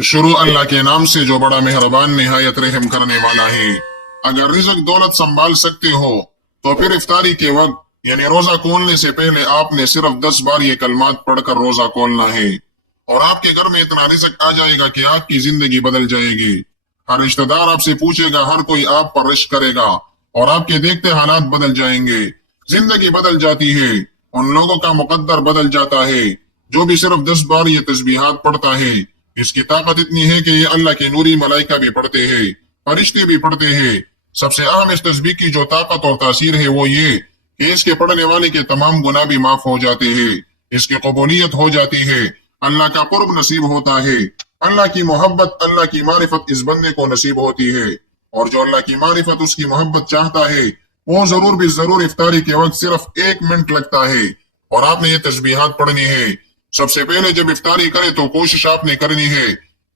शुरू अल्लाह के नाम से जो बड़ा मेहरबान निहायत रहम करने वाला है। अगर रिज़्क दौलत संभाल सकते हो तो फिर इफ्तारी के वक्त यानी रोजा खोलने से पहले आपने सिर्फ 10 बार ये कलमात पढ़कर रोजा खोलना है और आपके घर में इतना रिज़्क आ जाएगा कि आपकी जिंदगी बदल जाएगी। हर रिश्तेदार आपसे पूछेगा, हर कोई आप पर रिश्क करेगा और आपके देखते हालात बदल जाएंगे। जिंदगी बदल जाती है, उन लोगों का मुकद्दर बदल जाता है जो भी सिर्फ 10 बार ये तस्बीहात पढ़ता है। इसकी ताकत इतनी है कि ये अल्लाह के नूरी मलाइका भी पढ़ते हैं, फरिश्ते भी पढ़ते हैं। सबसे अहम इस तस्बीह की जो ताकत और तासीर है वो ये कि इसके पढ़ने वाले के तमाम गुनाह भी माफ हो जाते हैं, इसकी कबूलियत हो जाती है, अल्लाह का कुर्ब नसीब होता है, अल्लाह की मोहब्बत, अल्लाह की मारिफत इस बंदे को नसीब होती है। और जो अल्लाह की मारिफत, उसकी मोहब्बत चाहता है वो जरूर भी जरूर इफ्तारी के वक्त सिर्फ 1 मिनट लगता है और आपने ये तस्बीहात पढ़नी है। सबसे पहले जब इफ्तारी करे तो कोशिश आपने करनी है,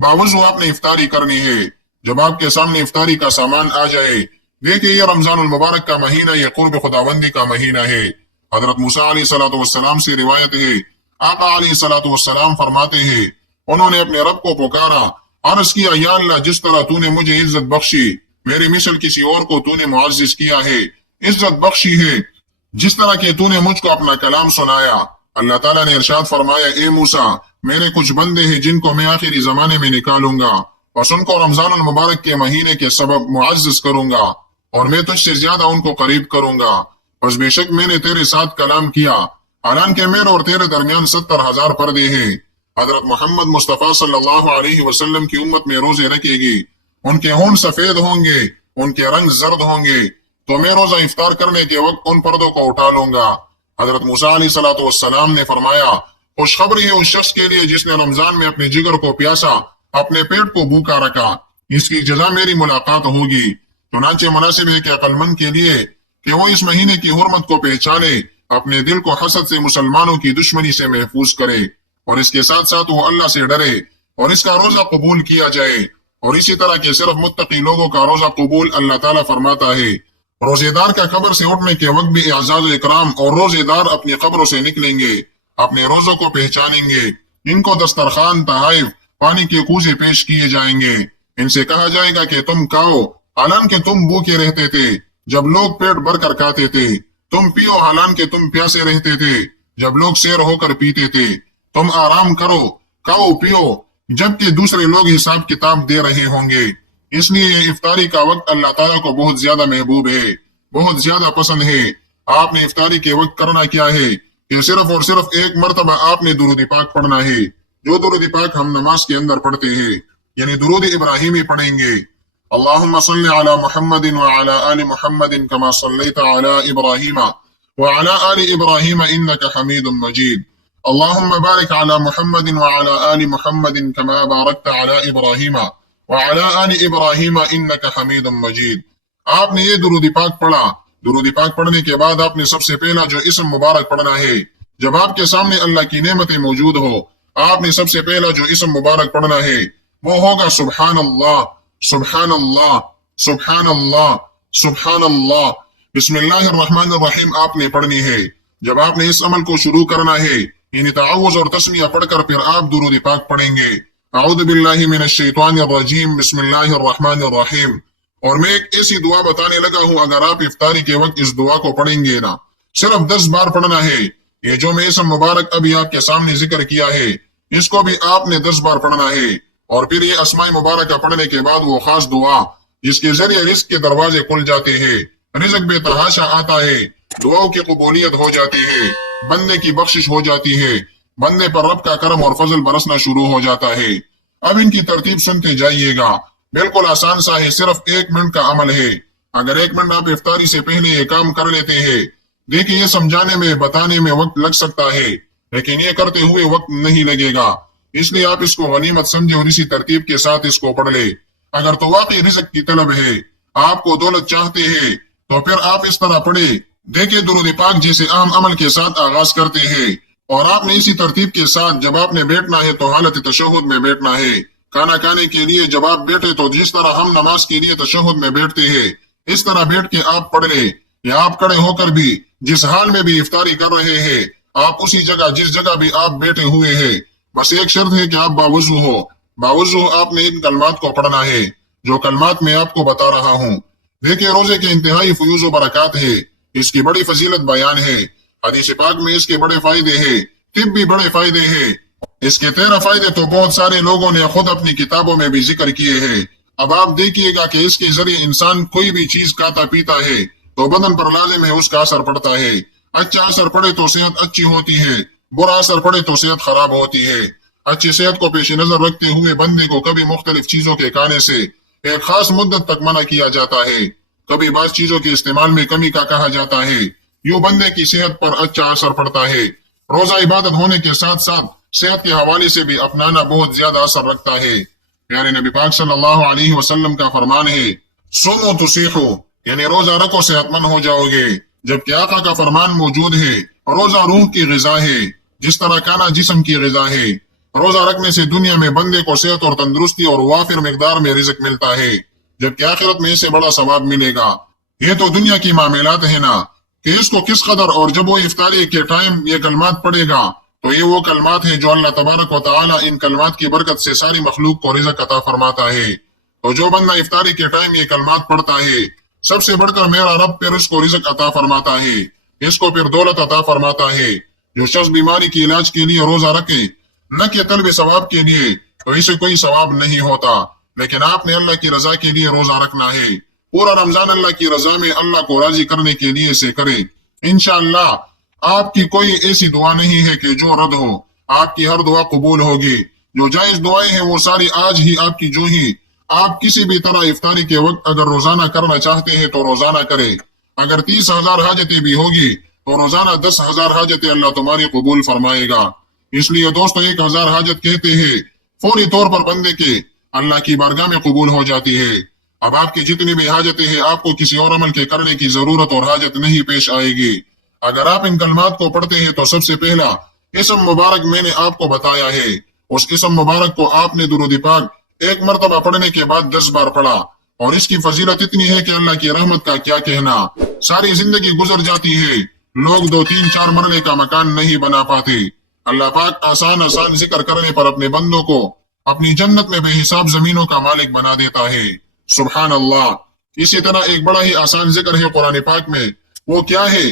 बावजूद आपने इफ्तारी करनी है। जब आपके सामने इफ्तारी का सामान आ जाए, देखिए ये रमजानुल मुबारक का महीना, ये कुर्ब खुदाबंदी का महीना है। हजरत मूसा अलैहिस्सलातु वस्सलाम से रिवायत है, आका अलैहिस्सलातु वस्सलाम फरमाते हैं, उन्होंने अपने रब को पुकारा, अर्ज किया, या अल्लाह जिस तरह तूने मुझे इज्जत बख्शी, मेरी मिसल किसी और को तूने मुअज्जिज किया है, इज्जत बख्शी है, जिस तरह के तूने मुझको अपना कलाम सुनाया। अल्लाह ताला ने इरशाद फरमाया, ए मूसा, मेरे कुछ बंदे हैं जिनको मैं आखिरी जमाने में निकालूंगा, बस उनको रमजानुल मुबारक के महीने के सबब मुअज्जिज करूंगा और मैं तुझसे ज्यादा उनको करीब करूंगा। बस बेशक मैंने तेरे साथ कलाम किया, हालांकि मेरे और तेरे दरमियान 70,000 पर्दे हैं। हजरत मोहम्मद मुस्तफा सल्लल्लाहु अलैहि वसल्लम की उम्मत में रोजे रखेगी, उनके होंठ सफेद होंगे, उनके रंग जर्द होंगे, तो मैं रोजा इफ्तार करने के वक्त उन पर्दों को उठा लूंगा। हजरत मूसा अलैहिस्सलातु वस्सलाम ने फरमाया, खुशखबरी है उस शख्स के लिए जिसने रमजान में अपने जिगर को प्यासा, अपने पेट को भूखा रखा, इसकी जजा मेरी मुलाकात होगी। चुनांचे मुनासिब है कि अक्लमंद के लिए कि वो इस महीने की हुर्मत को पहचाने, अपने दिल को हसद से, मुसलमानों की दुश्मनी से महफूज करे और इसके साथ साथ वो अल्लाह से डरे और इसका रोजा कबूल किया जाए। और इसी तरह के सिर्फ मुत्तकी लोगों का रोजा कबूल अल्लाह ताला फरमाता है। रोजेदार का कब्र से उठने के वक्त भी एजाज इकराम और रोजेदार अपनी कब्रों से निकलेंगे, अपने रोजों को पहचानेंगे, इनको दस्तरखान, तहाइफ, पानी के कूजे पेश किए जाएंगे। इनसे कहा जाएगा कि तुम खाओ हालांकि तुम भूखे रहते थे जब लोग पेट भर कर खाते थे, तुम पियो हालांकि तुम प्यासे रहते थे जब लोग सैर होकर पीते थे, तुम आराम करो, खाओ पियो जबकि दूसरे लोग हिसाब किताब दे रहे होंगे। इसलिए ये इफ्तारी का वक्त अल्लाह ताला को बहुत ज्यादा महबूब है, बहुत ज्यादा पसंद है। आपने इफ्तारी के वक्त करना क्या है कि सिर्फ और सिर्फ 1 मरतबा आपने दुरूद पाक पढ़ना है, जो दुरूद पाक हम नमाज के अंदर पढ़ते हैं, यानी दुरूद इब्राहिमी पढ़ेंगे। अल्लाहुम्मा सल्लि अला मुहम्मदिन व अला आलि मुहम्मदिन कमा सल्लैता अला इब्राहीम व अला आलि इब्राहीम इन्नका हमीदुम मजीद। अल्लाहुम्मा बारिक अला मुहम्मदिन व अला आलि मुहम्मदिन कमा बारकता अला इब्राहीम व अला आलि इब्राहीम इन्नका हमीदुम मजीद। आपने ये दुरूद पाक पढ़ा। दुरूद पाक पढ़ने के बाद आपने सबसे पहला जो इस्म मुबारक पढ़ना है, जब आपके सामने अल्लाह की नेमतें मौजूद हो, आपने सबसे पहला जो इस्म मुबारक पढ़ना है वो होगा सुबहान अल्लाह, सुबहान अल्लाह, सुबहान अल्लाह, सुबहान अल्लाह। बिस्मिल्लाहिर्रहमानिर्रहीम आपने पढ़नी है। जब आपने इस अमल को शुरू करना है, यानी तआवुज़ और तस्मिया पढ़कर फिर आप दुरूद पाक पढ़ेंगे। अऊज़ु बिल्लाहि मिनश शैतानिर रजीम, बिस्मिल्लाहिर्रहमानिर्रहीम। और मैं एक ऐसी दुआ बताने लगा हूं, अगर आप इफ्तारी के वक्त इस दुआ को पढ़ेंगे ना, सिर्फ 10 बार पढ़ना है। ये जो मैं इस्म मुबारक अभी आपके सामने जिक्र किया है, इसको भी आपने 10 बार पढ़ना है। और फिर ये अस्माए मुबारक पढ़ने के बाद वो खास दुआ जिसके जरिए रिज़्क के दरवाजे खुल जाते हैं, रिज़्क बेतहाशा आता है, दुआओं की कबूलियत हो जाती है, बंदे की बख्शिश हो जाती है, बंदे पर रब का करम और फजल बरसना शुरू हो जाता है। अब इनकी तरतीब सुनते जाइएगा, बिल्कुल आसान सा है, सिर्फ 1 मिनट का अमल है। अगर 1 मिनट आप इफ्तारी से पहले ये काम कर लेते हैं, देखिए ये समझाने में, बताने में वक्त लग सकता है, लेकिन ये करते हुए वक्त नहीं लगेगा। इसलिए आप इसको गनीमत समझे और इसी तरतीब के साथ इसको पढ़ ले। अगर तो वाकई रिज़्क की तलब है, आपको दौलत चाहते हैं, तो फिर आप इस तरह पढ़े। देखिए दुरूद पाक जैसे आम अमल के साथ आगाज करते हैं और आपने इसी तरतीब के साथ जब आपने बैठना है तो हालत तशहुद में बैठना है। खाना खाने के लिए जब आप बैठे तो जिस तरह हम नमाज के लिए तशहुद में बैठते हैं, इस तरह बैठ के आप पढ़ ले। या आप खड़े होकर भी जिस हाल में भी इफ्तारी कर रहे हैं, आप उसी जगह जिस जगह भी आप बैठे हुए हैं, बस एक शर्त है कि आप बावजू हो, बावजूद आपने इन कलमात को पढ़ना है जो कलमात मैं आपको बता रहा हूँ। देखिए रोजे के इंतहाई फयूज व बरकत है, इसकी बड़ी फजीलत बयान है। हदीस पाक में इसके बड़े फायदे हैं, तिब्बी बड़े फायदे हैं। इसके 13 फायदे तो बहुत सारे लोगों ने खुद अपनी किताबों में भी जिक्र किए हैं। अब आप देखिएगा कि इसके जरिए इंसान कोई भी चीज खाता पीता है तो बदन पर लाजिम है उसका असर पड़ता है। अच्छा असर पड़े तो सेहत अच्छी होती है, बुरा असर पड़े तो सेहत खराब होती है। अच्छी सेहत को पेश नजर रखते हुए बंदे को कभी मुख्तलिफ चीजों के खाने से एक खास मुद्दत तक मना किया जाता है, कभी बास चीजों के इस्तेमाल में कमी का कहा जाता है। यूं बंदे की सेहत पर अच्छा असर पड़ता है। रोजा इबादत होने के साथ साथ सेहत के हवाले से भी अपनाना बहुत ज्यादा असर रखता है। यानी नबी पाक सल्लल्लाहु अलैहि वसल्लम का फरमान है, सोमो तुसीहो, यानी रोजा रखो सेहतमंद हो जाओगे। जबकि आका का फरमान मौजूद है, रोजा रूह की ग़िज़ा है जिस तरह खाना जिस्म की ग़िज़ा है। रोजा रखने से दुनिया में बंदे को सेहत और तंदुरुस्ती और वाफिर मिकदार में रिज़्क मिलता है, जबकि आखिरत में इससे बड़ा सवाब मिलेगा। ये तो दुनिया की मामलात है ना कि इसको किस कदर, और जब वो इफ्तारी के टाइम ये कलमात पढ़ेगा तो ये वो कलमात है जो अल्लाह तबारक व तआला इन कलमात की बरकत से सारी मखलूक को रिज़्क अता फरमाता है। तो जो बंदा इफ्तारी के टाइम ये कलमात पढ़ता है, सबसे बढ़कर मेरा रब फिर उसको रिज़्क अता फरमाता है, इसको फिर दौलत अता फरमाता है। जो शख्स बीमारी की इलाज के लिए रोजा रखे न कि तलब सवाब के लिए, तो इसे कोई सवाब नहीं होता। लेकिन आपने अल्लाह की रजा के लिए रोजा रखना है। पूरा रमजान अल्लाह की रजा में अल्लाह को राजी करने के लिए इसे करे। इंशाअल्लाह आपकी कोई ऐसी दुआ नहीं है कि जो रद्द हो, आपकी हर दुआ कबूल होगी। जो जायज दुआएं हैं वो सारी आज ही आपकी जो ही आप किसी भी तरह इफ्तारी के वक्त अगर रोजाना करना चाहते हैं तो रोजाना करें। अगर 30,000 हाजतें भी होगी तो रोजाना 10,000 हाजतें अल्लाह तुम्हारी कबूल फरमाएगा। इसलिए दोस्तों 1,000 हाजत कहते हैं फौरी तौर पर बंदे के अल्लाह की बारगाह में कबूल हो जाती है। अब आपकी जितनी भी हाजतें हैं आपको किसी और अमल के करने की जरूरत और हाजत नहीं पेश आएगी। अगर आप इन कलमात को पढ़ते हैं तो सबसे पहला इसम मुबारक मैंने आपको बताया है, उस इसम मुबारक को आपने दुरूद पाक एक मर्तबा पढ़ने के बाद 10 बार पढ़ा। और इसकी फजीलत इतनी है कि अल्लाह की रहमत का क्या कहना। सारी जिंदगी गुजर जाती है, लोग 2, 3, 4 मरने का मकान नहीं बना पाते। अल्लाह पाक आसान आसान जिक्र करने पर अपने बंदों को अपनी जन्नत में बेहिसाब जमीनों का मालिक बना देता है। सुभान अल्लाह। इसी तरह एक बड़ा ही आसान जिक्र है कुरान पाक में, वो क्या है?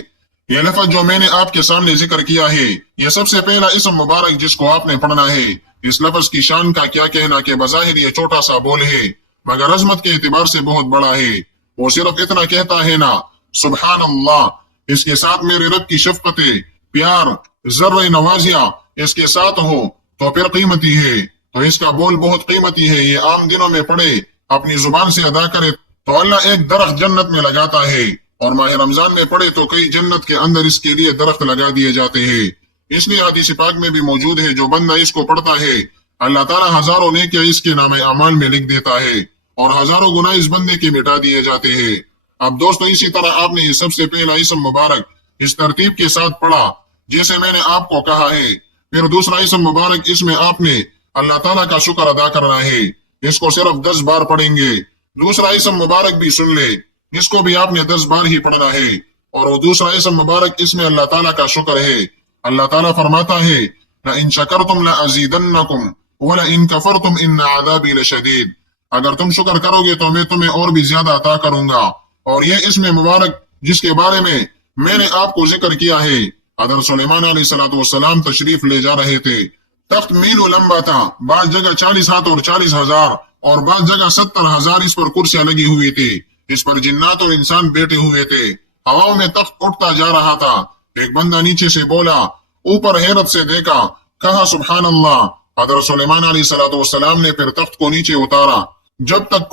ये लफ्ज जो मैंने आपके सामने जिक्र किया है, ये सबसे पहला इसम मुबारक जिसको आपने पढ़ना है। इस लफ्ज की शान का क्या कहना कि बज़ाहिर ये छोटा सा बोल है मगर अजमत के एतबार से बहुत बड़ा है। वो सिर्फ इतना कहता है ना, सुभान अल्लाह। इसके साथ मेरे रब की शफकते, प्यार, जर्र नवाजिया इसके साथ हो तो फिर कीमती है। तो इसका बोल बहुत कीमती है। ये आम दिनों में पढ़े, अपनी जुबान से अदा करे तो अल्लाह एक दरख्त जन्नत में लगाता है, और माह रमजान में पढ़े तो कई जन्नत के अंदर इसके लिए दरख्त लगा दिए जाते हैं। इसलिए हदीस पाक में भी मौजूद है, जो बंदा इसको पढ़ता है अल्लाह ताला हजारों नेकियां इसके नामे अमाल में लिख देता है और हजारों गुनाह इस बंदे के मिटा दिए जाते हैं। अब दोस्तों इसी तरह आपने ये सबसे पहला इसम मुबारक इस तरतीब के साथ पढ़ा जैसे मैंने आपको कहा है। फिर दूसरा इसम मुबारक, इसमें आपने अल्लाह ताला का शुक्र अदा करना है। इसको सिर्फ 10 बार पढ़ेंगे। दूसरा इसम मुबारक भी सुन ले, इसको भी आपने 10 बार ही पढ़ना है। और वो दूसरा इसम मुबारक, इसमें अल्लाह ताला का शुक्र है। अल्लाह ताला फरमाता है, ला इन शकरतुम ला अज़ीदन्नकुम व ला इन कफरतुम इन अज़ाबी लशदीद। अगर तुम शुक्र करोगे तो मैं तुम्हें और भी ज्यादा अता करूंगा। और ये इसमें मुबारक जिसके बारे में मैंने आपको जिक्र किया है, हज़रत सुलेमान अलैहिस्सलाम तशरीफ ले जा रहे थे। तख्त मील लंबा था, बाद जगह 40 हाथ और 40,000 और बाद जगह 70,000 इस पर कुर्सियां लगी हुई थी। इस पर जिन्नात और इंसान बैठे हुए थे। हवाओं में तख्त उठता जा रहा था। एक बंदा नीचे से बोला, ऊपर हैरत से देखा, कहा सुभान अल्लाह। हज़रत सुलेमान अलैहिस्सलाम ने फिर तख्त को नीचे उतारा। जब तख्त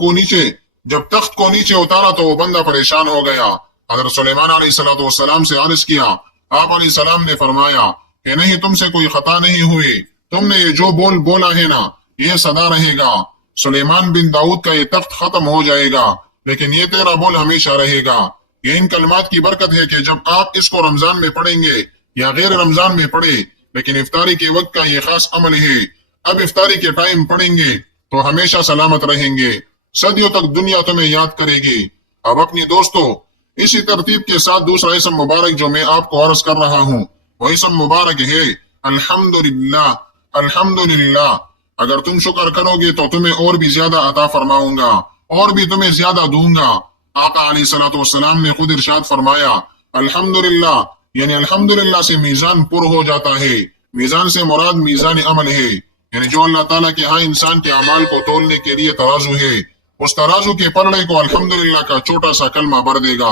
को नीचे उतारा तो वो बंदा परेशान हो गया। हज़रत सुलेमान अलैहिस्सलाम से अर्ज किया। आप अलैहिस्सलाम ने फरमाया कि नहीं, तुमसे कोई खता नहीं हुई, तुमने ये जो बोल बोला है ना, ये सदा रहेगा। सुलेमान बिन दाऊद का ये तख्त खत्म हो जाएगा लेकिन ये तेरा बोल हमेशा रहेगा। ये इन कलमात की बरकत है कि जब आप इसको रमजान में पढ़ेंगे या गैर रमजान में पढ़े, लेकिन इफ्तारी के वक्त का ये खास अमल है। अब इफ्तारी के टाइम पढ़ेंगे तो हमेशा सलामत रहेंगे, सदियों तक दुनिया तुम्हें याद करेगी। अब अपनी दोस्तों इसी तरतीब के साथ दूसरा इसम मुबारक जो मैं आपको अर्ज कर रहा हूँ, वो इसम मुबारक है अल्हम्दुलिल्लाह। अल्हम्दुलिल्लाह। اگر تم شکر کرو گے تو تمہیں اور بھی زیادہ عطا فرماؤں گا اور بھی تمہیں زیادہ دوں گا۔ آقا علیہ الصلوۃ والسلام نے خود ارشاد فرمایا الحمدللہ، یعنی الحمدللہ سے میزان پر ہو جاتا ہے۔ میزان سے مراد میزان عمل ہے، یعنی جو اللہ تعالیٰ کے ہاں انسان کے اعمال کو تولنے کے لیے ترازو ہے، اس ترازو کے پلڑے کو الحمدللہ کا چھوٹا سا کلمہ بھر دے گا۔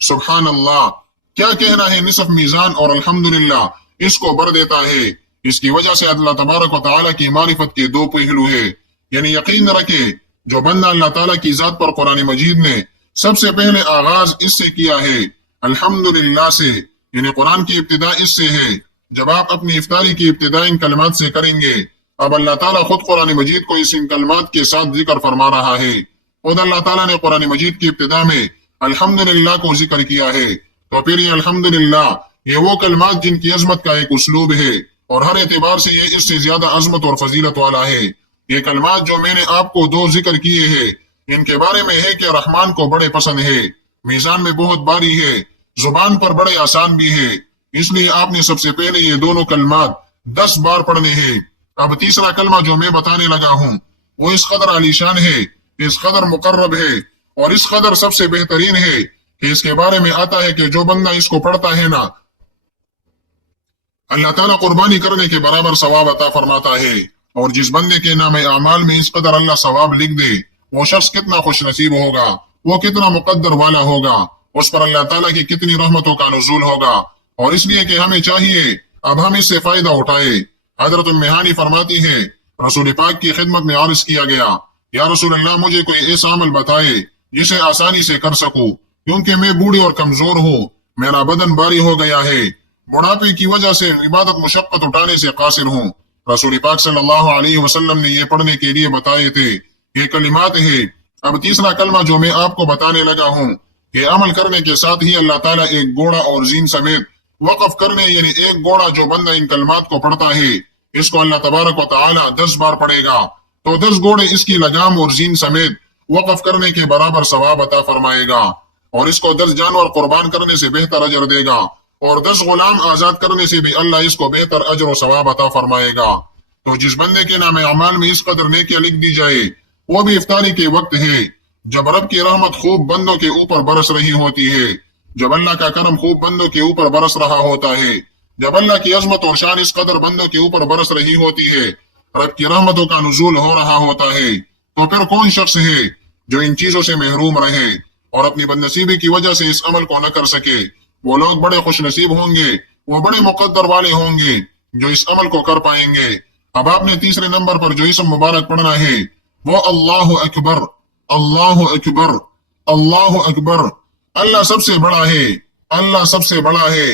سبحان اللہ، کیا کہنا ہے، نصف میزان اور الحمدللہ اس کو بھر دیتا ہے۔ اس کی وجہ سے اللہ تبارک و تعالیٰ کی معرفت کے دو پہلو ہے، یعنی یقین رکھے جو بندہ اللہ تعالیٰ کی ذات پر قرآن مجید نے سب سے پہلے آغاز اس سے کیا ہے، الحمدللہ سے، یعنی قرآن کی ابتدا اس سے ہے۔ جب آپ اپنی افطاری کی ابتدا ان کلمات سے کریں گے، اب اللہ تعالیٰ خود قرآن مجید کو اس ان کلمات کے ساتھ ذکر فرما رہا ہے۔ خود اللہ تعالیٰ نے قرآن مجید کی ابتدا میں الحمدللہ کو ذکر کیا ہے، تو پھر یہ الحمدللہ یہ وہ کلمات جن کی عظمت کا ایک اسلوب ہے، اور ہر اعتبار سے یہ اس سے زیادہ عظمت اور فضیلت والا ہے۔ یہ کلمات جو میں نے آپ کو دو ذکر کیے ہیں، ان کے بارے میں ہے کہ رحمان کو بڑے پسند ہے، میزان میں بہت باری ہے، زبان پر بڑے آسان بھی ہے، اس لیے آپ نے سب سے پہلے یہ دونوں کلمات 10 بار پڑھنے ہیں۔ اب تیسرا کلمہ جو میں بتانے لگا ہوں وہ اس قدر عالی شان ہے، اس قدر مقرب ہے، اور اس قدر سب سے بہترین ہے کہ اس کے بارے میں آتا ہے کہ جو بندہ اس کو پڑھتا ہے نا، اللہ تعالیٰ قربانی کرنے کے برابر ثواب عطا فرماتا ہے، اور جس بندے کے نام اعمال میں اس قدر اللہ ثواب لکھ دے، وہ شخص کتنا خوش نصیب ہوگا، وہ کتنا مقدر والا ہوگا، اس پر اللہ تعالیٰ کی کتنی رحمتوں کا نزول ہوگا۔ اور اس لیے کہ ہمیں چاہیے اب ہم اس سے فائدہ اٹھائے۔ حضرت ام ہانی فرماتی ہے رسول پاک کی خدمت میں عرض کیا گیا، یا رسول اللہ مجھے کوئی ایسا عمل بتائے جسے آسانی سے کر سکوں، کیونکہ میں بوڑھی اور کمزور ہوں، میرا بدن بھاری ہو گیا ہے، بڑھاپے کی وجہ سے عبادت مشقت اٹھانے سے قاصر ہوں۔ رسول پاک صلی اللہ علیہ وسلم نے یہ پڑھنے کے لیے بتائے تھے، یہ کلمات ہے۔ اب تیسرا کلمہ جو میں آپ کو بتانے لگا ہوں، یہ عمل کرنے کے ساتھ ہی اللہ تعالیٰ ایک گھوڑا اور زین سمیت وقف کرنے، یعنی ایک گھوڑا جو بندہ ان کلمات کو پڑھتا ہے، اس کو اللہ تبارک و تعالیٰ 10 بار پڑھے گا تو 10 گھوڑے اس کی لگام اور زین سمیت وقف کرنے کے برابر ثواب عطا فرمائے گا، اور اس کو 10 جانور قربان کرنے سے بہتر اجر دے گا، اور 10 غلام آزاد کرنے سے بھی اللہ اس کو بہتر اجر و ثواب عطا فرمائے گا۔ تو جس بندے کے نام اعمال میں اس قدر نیکیاں لکھ دی جائے، وہ بھی افطاری کے وقت ہے جب رب کی رحمت خوب بندوں کے اوپر برس رہی ہوتی ہے، جب اللہ کا کرم خوب بندوں کے اوپر برس رہا ہوتا ہے، جب اللہ کی عظمت اور شان اس قدر بندوں کے اوپر برس رہی ہوتی ہے، رب کی رحمتوں کا نزول ہو رہا ہوتا ہے، تو پھر کون شخص ہے جو ان چیزوں سے محروم رہے اور اپنی بدنصیبی کی وجہ سے اس عمل کو نہ کر سکے؟ وہ لوگ بڑے خوش نصیب ہوں گے، وہ بڑے مقدر والے ہوں گے جو اس عمل کو کر پائیں گے۔ اب آپ نے تیسرے نمبر پر جو اسم مبارک پڑھنا ہے وہ اللہ اکبر، اللہ اکبر، اللہ اکبر۔ اللہ سب سے بڑا ہے، اللہ سب سے بڑا ہے،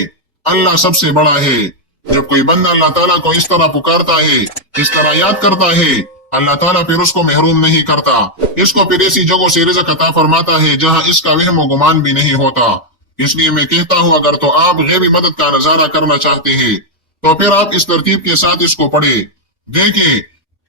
اللہ سب سے بڑا ہے۔ جب کوئی بندہ اللہ تعالیٰ کو اس طرح پکارتا ہے، اس طرح یاد کرتا ہے، اللہ تعالیٰ پھر اس کو محروم نہیں کرتا، اس کو پھر ایسی جگہوں سے رزق عطا فرماتا ہے جہاں اس کا وہم و گمان بھی نہیں ہوتا۔ اس لیے میں کہتا ہوں اگر تو آپ غیبی مدد کا نظارہ کرنا چاہتے ہیں تو پھر آپ اس ترتیب کے ساتھ اس کو پڑھیں۔ دیکھیں،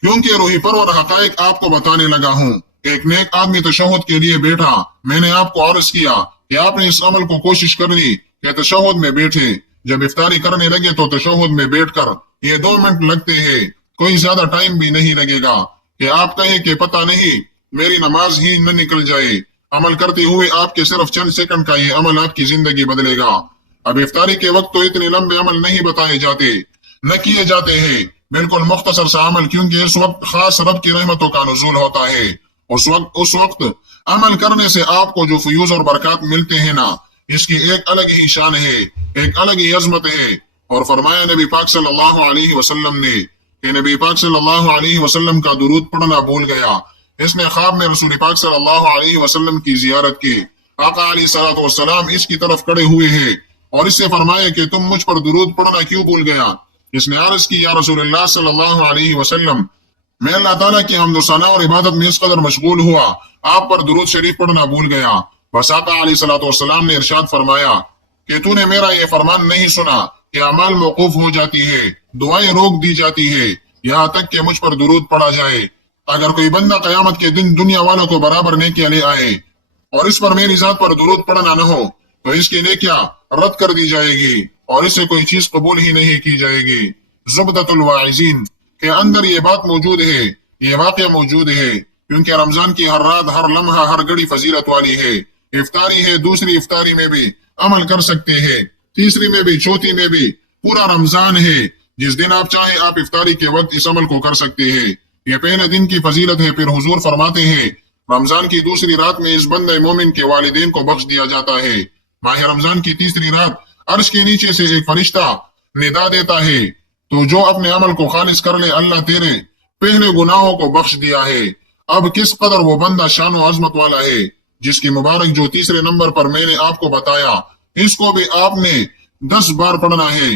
کیونکہ روحی پرور حقائق آپ کو بتانے لگا ہوں۔ ایک نیک آدمی تشہد کے لیے بیٹھا، میں نے آپ کو عرض کیا کہ آپ نے اس عمل کو کوشش کرنی کہ تشہد میں بیٹھے، جب افطاری کرنے لگے تو تشہد میں بیٹھ کر یہ 2 منٹ لگتے ہیں، کوئی زیادہ ٹائم بھی نہیں لگے گا کہ آپ کہیں کہ پتہ نہیں میری نماز ہی نہ نکل جائے۔ عمل کرتے ہوئے آپ کے صرف چند سیکنڈ کا یہ عمل آپ کی زندگی بدلے گا۔ اب افطاری کے وقت تو اتنے لمبے عمل نہیں بتائے جاتے، نہ کیے جاتے ہیں، بالکل مختصر سا عمل، کیونکہ اس وقت خاص رب کی رحمتوں کا نزول ہوتا ہے۔ اس وقت عمل کرنے سے آپ کو جو فیوز اور برکات ملتے ہیں نا، اس کی ایک الگ ہی شان ہے، ایک الگ ہی عظمت ہے۔ اور فرمایا نبی پاک صلی اللہ علیہ وسلم نے کہ نبی پاک صلی اللہ علیہ وسلم کا درود پڑھنا بھول گیا، اس نے خواب میں رسول پاک صلی اللہ علیہ وسلم کی زیارت کی۔ آقا علیہ الصلوۃ والسلام اس کی طرف کھڑے ہوئے ہیں اور اس سے فرمایا کہ تم مجھ پر درود پڑھنا کیوں بھول گیا؟ اس نے عرض کی، یا رسول اللہ صلی اللہ علیہ وسلم، میں اللہ تعالیٰ کی حمد و ثنا اور عبادت میں اس قدر مشغول ہوا، آپ پر درود شریف پڑھنا بھول گیا۔ بس آقا علیہ الصلوۃ والسلام نے ارشاد فرمایا کہ تو نے میرا یہ فرمان نہیں سنا کہ اعمال موقوف ہو جاتی ہے، دعائیں روک دی جاتی ہے، یہاں تک کہ مجھ پر درود پڑھا جائے۔ اگر کوئی بندہ قیامت کے دن دنیا والوں کو برابر نیکیاں لے آئے اور اس پر میری ذات پر درود پڑھنا نہ ہو تو اس کی نیکیاں رد کر دی جائے گی اور اس سے کوئی چیز قبول ہی نہیں کی جائے گی۔ زبدۃ الواعظین، کے اندر یہ بات موجود ہے، یہ واقعہ موجود ہے، کیونکہ رمضان کی ہر رات، ہر لمحہ، ہر گھڑی فضیلت والی ہے۔ افطاری ہے، دوسری افطاری میں بھی عمل کر سکتے ہیں، تیسری میں بھی، چوتھی میں بھی، پورا رمضان ہے، جس دن آپ چاہیں آپ افطاری کے وقت اس عمل کو کر سکتے ہیں۔ یہ پہلے دن کی فضیلت ہے۔ پھر حضور فرماتے ہیں رمضان کی دوسری رات میں اس بندہ مومن کے والدین کو بخش دیا جاتا ہے۔ ماہ رمضان کی تیسری رات عرش کے نیچے سے ایک فرشتہ ندا دیتا ہے، تو جو اپنے عمل کو خالص کر لے، اللہ تیرے پہلے گناہوں کو بخش دیا ہے۔ اب کس قدر وہ بندہ شان و عظمت والا ہے، جس کی مبارک جو تیسرے نمبر پر میں نے آپ کو بتایا، اس کو بھی آپ نے 10 بار پڑھنا ہے۔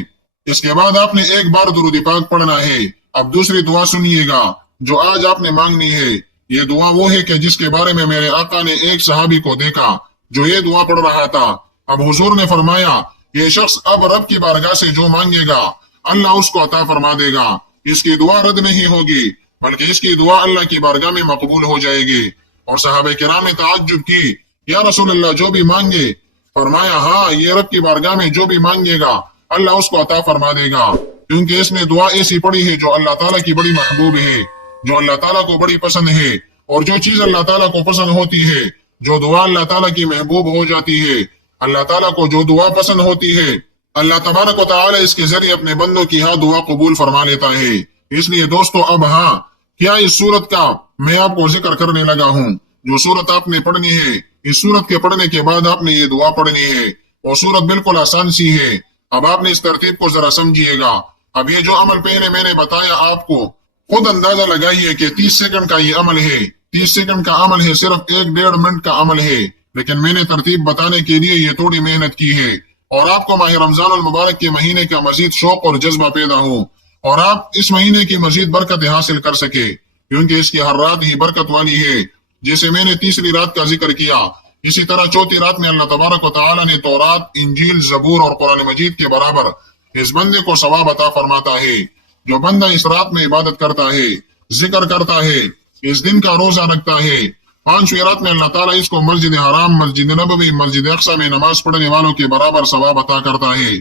اس کے بعد آپ نے 1 بار درود پاک پڑھنا ہے۔ اب دوسری دعا سنیے گا جو آج آپ نے مانگنی ہے۔ یہ دعا وہ ہے کہ جس کے بارے میں میرے آقا نے ایک صحابی کو دیکھا جو یہ دعا پڑھ رہا تھا۔ اب حضور نے فرمایا یہ شخص اب رب کی بارگاہ سے جو مانگے گا اللہ اس کو عطا فرما دے گا۔ اس کی دعا رد نہیں ہوگی، بلکہ اس کی دعا اللہ کی بارگاہ میں مقبول ہو جائے گی۔ اور صحابہ کرام نے تعجب کی، یا رسول اللہ جو بھی مانگے؟ فرمایا ہاں، یہ رب کی بارگاہ میں جو بھی مانگے گا اللہ اس کو عطا فرما دے گا، کیونکہ اس نے دعا ایسی پڑھی ہے جو اللہ تعالیٰ کی بڑی محبوب ہے، جو اللہ تعالیٰ کو بڑی پسند ہے۔ اور جو چیز اللہ تعالیٰ کو پسند ہوتی ہے، جو دعا اللہ تعالیٰ کی محبوب ہو جاتی ہے، اللہ تعالیٰ کو جو دعا پسند ہوتی ہے، اللہ تبارک و تعالیٰ اس کے ذریعے اپنے بندوں کی ہاں دعا قبول فرما لیتا ہے۔ اس لیے دوستو اب ہاں کیا اس صورت کا میں آپ کو ذکر کرنے لگا ہوں، جو صورت آپ نے پڑھنی ہے، اس صورت کے پڑھنے کے بعد آپ نے یہ دعا پڑھنی ہے۔ وہ صورت بالکل آسان سی ہے۔ اب آپ نے اس ترتیب کو ذرا سمجھیے گا۔ اب یہ جو عمل پہلے میں نے بتایا آپ کو، خود اندازہ لگائیے کہ 30 سیکنڈ کا یہ عمل ہے، 30 سیکنڈ کا عمل ہے، صرف 1-1.5 منٹ کا عمل ہے، لیکن میں نے ترتیب بتانے کے لیے یہ تھوڑی محنت کی ہے، اور آپ کو ماہ رمضان المبارک کے مہینے کا مزید شوق اور جذبہ پیدا ہو، اور آپ اس مہینے کی مزید برکت حاصل کر سکے، کیونکہ اس کی ہر رات ہی برکت والی ہے۔ جیسے میں نے تیسری رات کا ذکر کیا، اسی طرح چوتھی رات میں اللہ تبارک و تعالی نے تورات، انجیل، زبور اور قرآن مجید کے برابر اس بندے کو ثواب عطا فرماتا ہے۔ جو بندہ اس رات میں عبادت کرتا ہے، ذکر کرتا ہے، اس دن کا روزہ رکھتا ہے، 5ویں رات میں اللہ تعالیٰ اس کو مسجد حرام، مسجد نبوی، مسجد اقصی میں نماز پڑھنے والوں کے برابر ثواب عطا کرتا ہے۔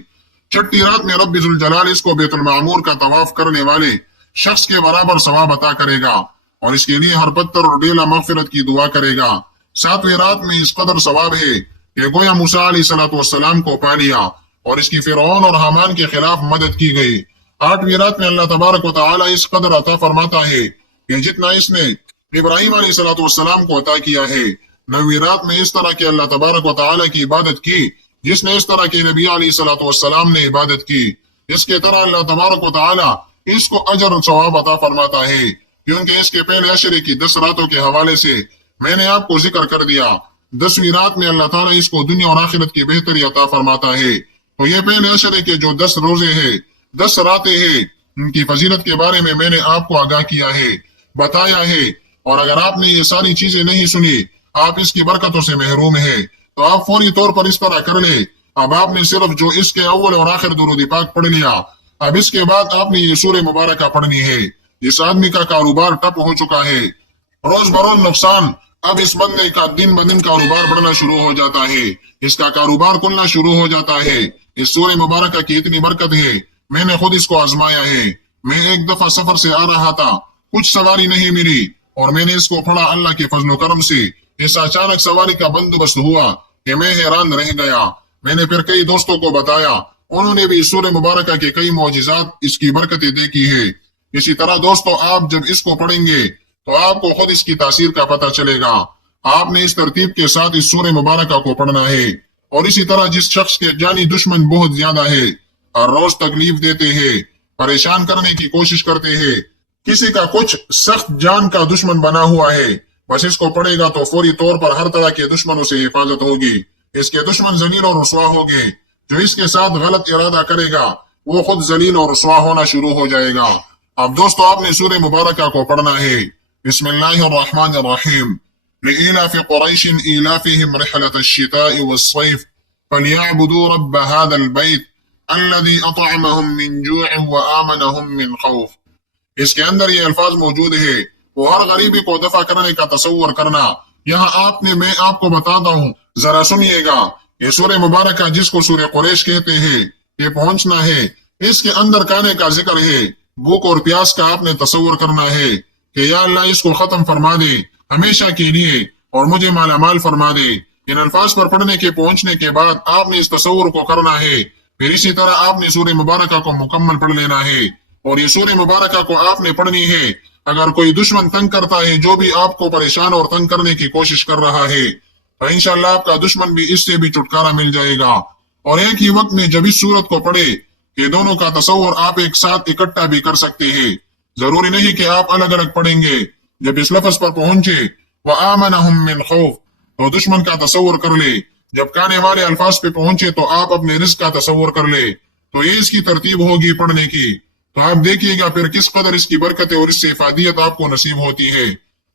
6ٹھی رات میں رب ذوالجلال اس کو بیت المعمور کا طواف کرنے والے شخص کے برابر ثواب عطا کرے گا، اور اس کے لیے ہر پتھر اور ڈیلا مغفرت کی دعا کرے گا۔ 7ویں رات میں اس قدر ثواب ہے کہ گویا موسیٰ علیہ السلام کو پا لیا اور اس کی فرعون اور حامان کے خلاف مدد کی گئی۔ 8ویں رات میں اللہ تبارک و تعالی اس قدر عطا فرماتا ہے کہ جتنا اس نے ابراہیم علیہ السلام کو عطا کیا ہے۔ 9ویں رات میں اس طرح کے اللہ تبارک و تعالی کی عبادت کی جس نے اس طرح کے نبی علیہ السلام نے عبادت کی، اس کے طرح اللہ تبارک و تعالی اس کو اجر و ثواب عطا فرماتا ہے، کیونکہ اس کے پہلے عشرے کی 10 راتوں کے حوالے سے میں نے آپ کو ذکر کر دیا۔ 10ویں رات میں اللہ تعالیٰ اس کو دنیا اور آخرت کی بہتری عطا فرماتا ہے۔ تو یہ پہلے عشرے کے جو 10 روزے ہیں، 10 راتیں ہیں، ان کی فضیلت کے بارے میں میں نے آپ کو آگاہ کیا ہے، بتایا ہے، اور اگر آپ نے یہ ساری چیزیں نہیں سنی، آپ اس کی برکتوں سے محروم ہیں، تو آپ فوری طور پر اس طرح کر لیں۔ اب آپ نے صرف جو اس کے اول اور آخر درود پاک پڑھ لیا، اب اس کے بعد آپ نے یہ سورہ مبارکہ پڑھنی ہے۔ جس آدمی کا کاروبار ٹپ ہو چکا ہے، روز بروز نقصان، اب اس بندے کا دن بدن کاروبار بڑھنا شروع ہو جاتا ہے، اس کا کاروبار کھلنا شروع ہو جاتا ہے۔ اس سورہ مبارکہ کی اتنی برکت ہے، میں نے خود اس کو آزمایا ہے۔ میں ایک دفعہ سفر سے آ رہا تھا، کچھ سواری نہیں ملی، اور میں نے اس کو پڑھا، اللہ کے فضل و کرم سے اس اچانک سواری کا بندوبست ہوا کہ میں حیران رہ گیا۔ میں نے پھر کئی دوستوں کو بتایا، انہوں نے بھی اس سورہ مبارکہ کے کئی معجزات، اس کی برکتیں دیکھی ہے۔ اسی طرح دوستو، آپ جب اس کو پڑھیں گے تو آپ کو خود اس کی تاثیر کا پتہ چلے گا۔ آپ نے اس ترتیب کے ساتھ اس سورہ مبارکہ کو پڑھنا ہے۔ اور اسی طرح جس شخص کے جانی دشمن بہت زیادہ ہے، ہر روز تکلیف دیتے ہیں، پریشان کرنے کی کوشش کرتے ہیں، کسی کا کچھ سخت جان کا دشمن بنا ہوا ہے، بس اس کو پڑھے گا تو فوری طور پر ہر طرح کے دشمنوں سے حفاظت ہوگی۔ اس کے دشمن ذلیل اور رسوا ہوگے، جو اس کے ساتھ غلط ارادہ کرے گا وہ خود ذلیل اور رسوا ہونا شروع ہو جائے گا۔ اب دوستو، آپ نے سورہ مبارکہ کو پڑھنا ہے۔ بسم اللہ الرحمن الرحیم۔ لإيلاف قريش إيلافهم رحلة الشتاء والصيف فليعبدوا رب هذا البيت الذي أطعمهم من جوع وآمنهم من خوف۔ اس کے اندر یہ الفاظ موجود ہے، وہ ہر غریبی کو دفع کرنے کا تصور کرنا۔ یہاں میں آپ کو بتاتا ہوں، ذرا سنیے گا۔ یہ سورہ مبارکہ جس کو سورہ قریش کہتے ہیں، یہ پہنچنا ہے، اس کے اندر کانے کا ذکر ہے، भूख और प्यास का आपने तसव्वुर करना है कि या अल्लाह इसको खत्म फरमा दे हमेशा के लिए और मुझे मालामाल फरमा दे। इन अल्फाज पर पढ़ने के पहुंचने के बाद आपने इस तसव्वुर को करना है। फिर इसी तरह आपने सूरह मुबारका को मुकम्मल पढ़ लेना है और ये सूरह मुबारका को आपने पढ़नी है। अगर कोई दुश्मन तंग करता है, जो भी आपको परेशान और तंग करने की कोशिश कर रहा है, तो इंशाअल्लाह आपका दुश्मन भी इससे भी छुटकारा मिल जाएगा। और एक ही वक्त में जब इस सूरत को पढ़े कि दोनों का तसव्वुर आप एक साथ इकट्ठा भी कर सकते हैं। जरूरी नहीं कि आप अलग अलग पढ़ेंगे। जब इस लफ्ज पर पहुंचे वह आमनहुम मिन खौफ, तो दुश्मन का तसव्वुर कर ले। जब काने वाले अल्फाज पे पहुंचे तो आप अपने रिस्क का तसव्वुर कर ले। तो ये इसकी तरतीब होगी पढ़ने की। तो आप देखिएगा फिर किस कदर इसकी बरकत और इससे इफादियत आपको नसीब होती है।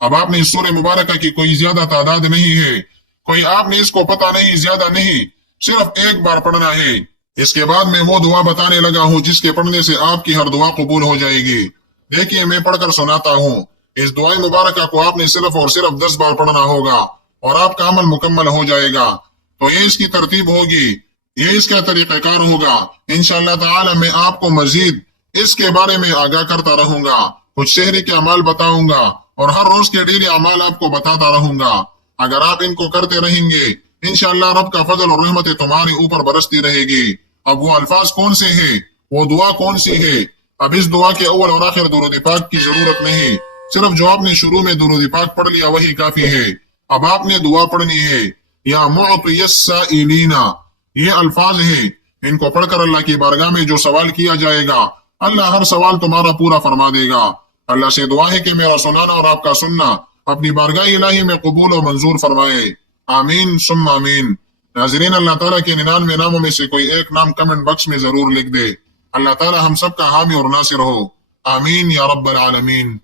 अब आपने इस सूरह मुबारका की कोई ज्यादा तादाद नहीं है, कोई आपने इसको पता नहीं, ज्यादा नहीं, सिर्फ एक बार पढ़ना है। इसके बाद मैं वो दुआ बताने लगा हूँ जिसके पढ़ने से आपकी हर दुआ कबूल हो जाएगी। देखिए मैं पढ़कर सुनाता हूँ। इस दुआ मुबारका को आपने सिर्फ और सिर्फ 10 बार पढ़ना होगा और आपका अमल मुकम्मल हो जाएगा। तो ये इसकी तरतीब होगी, ये इसका तरीक़ाकार होगा। इंशाअल्लाह ताला मैं आपको मजीद इसके बारे में आगाह करता रहूंगा। कुछ शहरी के अमाल बताऊंगा और हर रोज के डेली अमाल आपको बताता रहूंगा। अगर आप इनको करते रहेंगे इंशाअल्लाह रब का फजल और रहमत तुम्हारे ऊपर बरसती रहेगी। अब वो अल्फाज कौन से हैं, वो दुआ कौन सी है? अब इस दुआ के अव्वल और आखिर दुरूद पाक की जरूरत नहीं, सिर्फ जो आपने शुरू में दुरूद पाक पढ़ लिया वही काफी है। अब आपने दुआ पढ़नी है, या मुअतियस्साइलीना, ये अल्फाज है। इनको पढ़कर अल्लाह की बारगाह में जो सवाल किया जाएगा अल्लाह हर सवाल तुम्हारा पूरा फरमा देगा। अल्लाह से दुआ है कि मेरा सुनाना और आपका सुनना अपनी बारगाह इलाही में कबूल और मंजूर फरमाए। आमीन सुम्मा आमीन। नाज़रीन, अल्लाह ताला के 99 नामों में से कोई एक नाम कमेंट बॉक्स में जरूर लिख दे। अल्लाह ताला हम सब का हामी और नासिर हो। आमीन या रब्बल आलमीन।